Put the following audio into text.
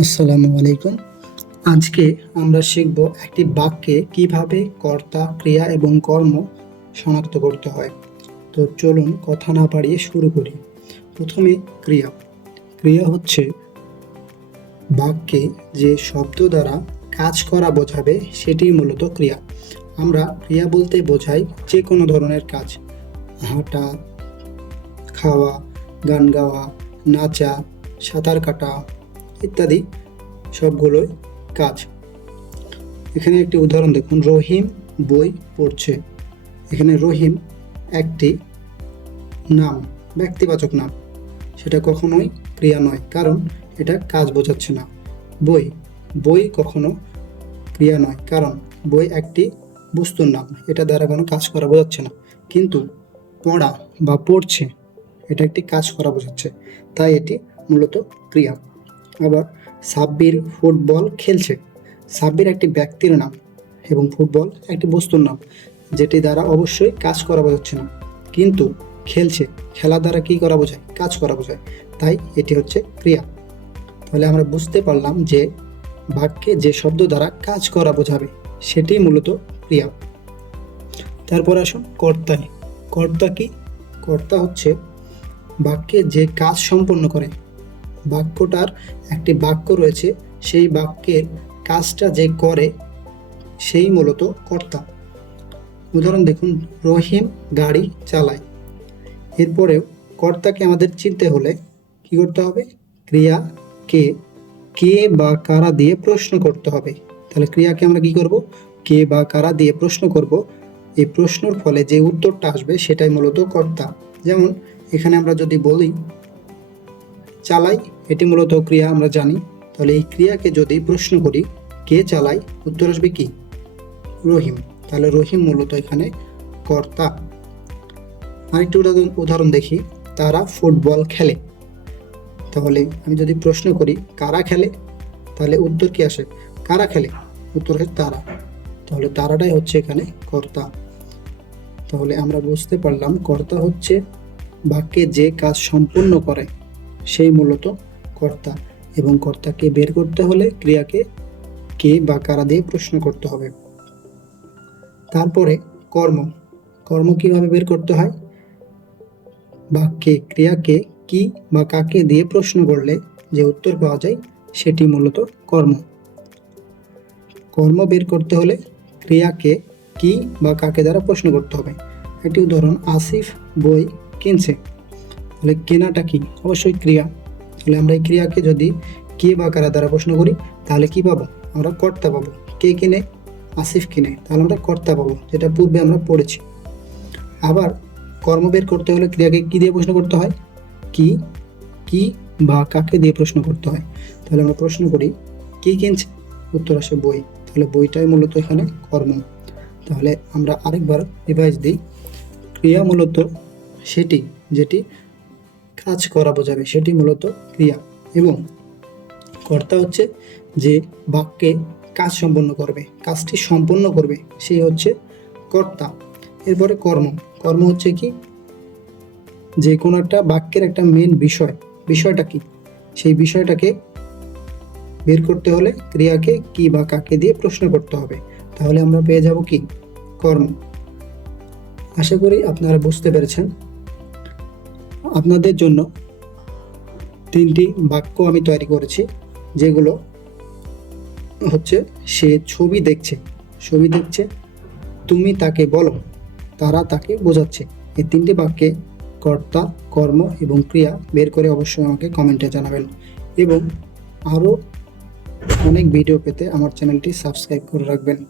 আসসালামু আলাইকুম। আজকে আমরা শিখব একটি বাক্যে কীভাবে কর্তা, ক্রিয়া এবং কর্ম শনাক্ত করতে হয়। তো চলুন কথা না পাড়িয়ে শুরু করি। প্রথমে ক্রিয়া। ক্রিয়া হচ্ছে বাক্যে যে শব্দ দ্বারা কাজ করা বোঝাবে সেটি মূলত ক্রিয়া। আমরা ক্রিয়া বলতে বোঝাই যে কোনো ধরনের কাজ। হাঁটা, খাওয়া, গান গাওয়া, নাচা, সাঁতার কাটা ইত্যাদি সবগুলোই কাজ। এখানে একটি উদাহরণ দেখুন, রহিম বই পড়ছে। এখানে রহিম একটি নাম, ব্যক্তিবাচক নাম। সেটা কখনোই ক্রিয়া নয়, কারণ এটা কাজ বোঝাচ্ছে না। বই বই কখনো ক্রিয়া নয়, কারণ বই একটি বস্তুর নাম, এটা দ্বারা কোনো কাজ করা বোঝাচ্ছে না। কিন্তু পড়া বা পড়ছে, এটা একটি কাজ করা বোঝাচ্ছে, তাই এটি মূলত ক্রিয়া। আবার সাব্বির ফুটবল খেলছে। সাব্বির একটি ব্যক্তির নাম এবং ফুটবল একটি বস্তুর নাম, যেটি দ্বারা অবশ্যই কাজ করা বোঝাচ্ছে না। কিন্তু খেলছে, খেলা দ্বারা কি করা বোঝায়? কাজ করা বোঝায়। তাই এটি হচ্ছে ক্রিয়া। তাহলে আমরা বুঝতে পারলাম যে বাক্যে যে শব্দ দ্বারা কাজ করা বোঝাবে, সেটি মূলত ক্রিয়া। তারপর আসুন কর্তায় কর্তা কি? কর্তা হচ্ছে বাক্যে যে কাজ সম্পন্ন করে বাক্যটার একটি বাক্য রয়েছে, সেই বাক্যের কাজটা যে করে, সেই মূলত কর্তা। উদাহরণ দেখুন, রহিম গাড়ি চালায়। এরপরেও কর্তাকে আমাদের চিনতে হলে কি করতে হবে? ক্রিয়া কে কে বা কারা দিয়ে প্রশ্ন করতে হবে। তাহলে ক্রিয়াকে আমরা কি করব? কে বা কারা দিয়ে প্রশ্ন করব? এই প্রশ্নর ফলে যে উত্তরটা আসবে সেটাই মূলত কর্তা। যেমন, এখানে আমরা যদি বলি, চালাই এটি মূলত ক্রিয়া, আমরা জানি। তাহলে এই ক্রিয়াকে যদি প্রশ্ন করি, কে চালায়? উত্তর আসবে কি? রহিম। তাহলে রহিম মূলত এখানে কর্তা। আরেকটি উদাহরণ উদাহরণ দেখি। তারা ফুটবল খেলে। তাহলে আমি যদি প্রশ্ন করি, কারা খেলে? তাহলে উত্তর কি আসে? কারা খেলে? উত্তর আসে তারা। তাহলে তারাটাই হচ্ছে এখানে কর্তা। তাহলে আমরা বুঝতে পারলাম, কর্তা হচ্ছে বাক্যে যে কাজ সম্পূর্ণ করে, সেই মূলত কর্তা এবং কর্তাকে বের করতে হলে ক্রিয়াকে কে বা কারা দিয়ে প্রশ্ন করতে হবে। তারপরে কর্ম। কর্ম কীভাবে বের করতে হয়? বাক্যে ক্রিয়াকে কি বা কাকে দিয়ে প্রশ্ন করলে যে উত্তর পাওয়া যায় সেটি মূলত কর্ম। কর্ম বের করতে হলে ক্রিয়াকে কি বা কাকে দ্বারা প্রশ্ন করতে হবে। একটি উদাহরণ আসিফ বই কিনছে। তাহলে কেনাটা কি? অবশ্যই ক্রিয়া। তাহলে আমরা এই ক্রিয়াকে যদি কে বা কারা দ্বারা প্রশ্ন করি, তাহলে কি পাবো? আমরা কর্তা পাবো। কে কিনে? আসিফ কিনে। তাহলে আমরা কর্তা পাবো, যেটা পূর্বে আমরা পড়েছি। আবার কর্ম বের করতে হলে ক্রিয়াকে কি দিয়ে প্রশ্ন করতে হয়? কি কি বা কাকে দিয়ে প্রশ্ন করতে হয়? তাহলে আমরা প্রশ্ন করি, কি কিনছে? উত্তর আসে বই। তাহলে বইটাই মূলত এখানে কর্ম। তাহলে আমরা আরেকবার রিভাইজ দিই। ক্রিয়া মূলত সেটি যেটি কাজ করা বোঝাবে, সেটি মূলত ক্রিয়া। এবং কর্তা হচ্ছে যে বাক্যে কাজ সম্পন্ন করবে, কাজটি সম্পন্ন করবে সেই হচ্ছে কর্তা। এরপরে কর্ম। কর্ম হচ্ছে কি? যে কোনো একটা বাক্যের একটা মেন বিষয়। বিষয়টা কি? সেই বিষয়টাকে বের করতে হলে ক্রিয়াকে কি বা কাকে দিয়ে প্রশ্ন করতে হবে। তাহলে আমরা পেয়ে যাব কি? কর্ম। আশা করি আপনারা বুঝতে পেরেছেন। আপনাদের জন্য তিনটি বাক্য আমি তৈরি করেছি, যেগুলো হচ্ছে, সে ছবি দেখছে। ছবি দেখছে, তুমি তাকে বলো, তারা তাকে বোঝাচ্ছে। এই তিনটি বাক্যে কর্তা, কর্ম এবং ক্রিয়া বের করে অবশ্যই আমাকে কমেন্টে জানাবেন। এবং আরও অনেক ভিডিও পেতে আমার চ্যানেলটি সাবস্ক্রাইব করে রাখবেন।